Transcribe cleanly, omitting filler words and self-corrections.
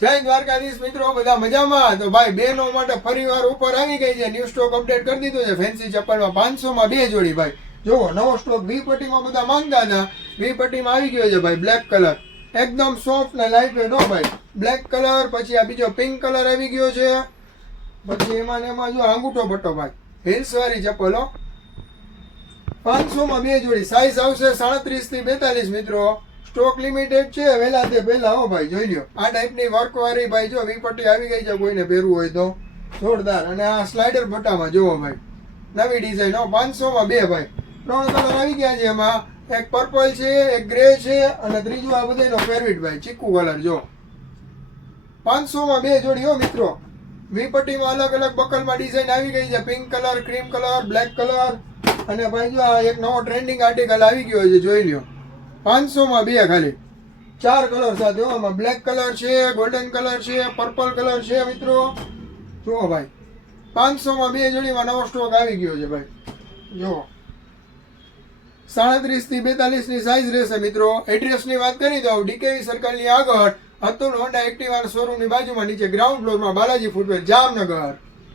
જય દ્વારકાધીશ મિત્રો, બધા મજામાં? તો ભાઈ બહેનો માટે ફરીવાર ઉપર આવી ગઈ છે, ન્યૂ સ્ટોક અપડેટ કરી દીધો છે. ફેન્સી ચપ્પલમાં 500 માં 2 જોડી. ભાઈ જોવો, નવો સ્ટોક વી પટ્ટીમાં બધા માંગતા હતા, વી પટ્ટીમાં આવી ગયો છે. ભાઈ બ્લેક કલર એકદમ સોફ્ટ ને લાઇટ વેટ હો ભાઈ. બ્લેક કલર, પછી આ બીજો પિંક કલર આવી ગયો છે. પછી એમાં ને એમાં જો અંગૂઠો પટ્ટો ભાઈ, હિલ્સ વાળી ચપ્પલ હો. 500 માં 2 જોડી. સાઈઝ આવશે 37 થી 42 મિત્રો. સ્ટોક લિમિટેડ છે, વહેલા તે પહેલા હો ભાઈ, જોઈ લ્યો. આ ટાઈપની વર્ક વાળી ભાઈ જો વી પટ્ટી આવી ગઈ છે, કોઈને પહેરવું હોય તો જોરદાર. અને આ સ્લાઇડર પટ્ટામાં જોવો ભાઈ, નવી ડિઝાઇન હો. 500 માં 2 ભાઈ. 3 કલર આવી ગયા છે એમાં. એક પર્પલ છે, એક ગ્રે છે, અને ત્રીજું આ બધાનો ફેવરિટ ભાઈ ચીકુ કલર જો. 500 માં 2 જોડી હો મિત્રો. વી પટ્ટીમાં અલગ અલગ બકલમાં ડિઝાઇન આવી ગઈ છે. Pink colour, cream colour, black colour, અને ભાઈ જો આ એક નવો ટ્રેન્ડિંગ આર્ટિકલ આવી ગયો છે, જોઈ લ્યો. 500 માં 2 ખાલી. 4 કલર સાથે હો. આમાં બ્લેક કલર છે, ગોલ્ડન કલર છે, પર્પલ કલર છે મિત્રો. જુઓ ભાઈ, 500 માં 2 જોડીમાં નવો સ્ટોક આવી ગયો છે ભાઈ. જુઓ, 37 થી 42 ની સાઈઝ રહેશે મિત્રો. એડ્રેસની વાત કરી દઉં, ડીકેવી સર્કલની આગળ અતુલ હોન્ડા એક્ટિવા શોરૂમની બાજુમાં, નીચે ગ્રાઉન્ડ ફ્લોરમાં બાલાજી ફૂટવેર, જામનગર.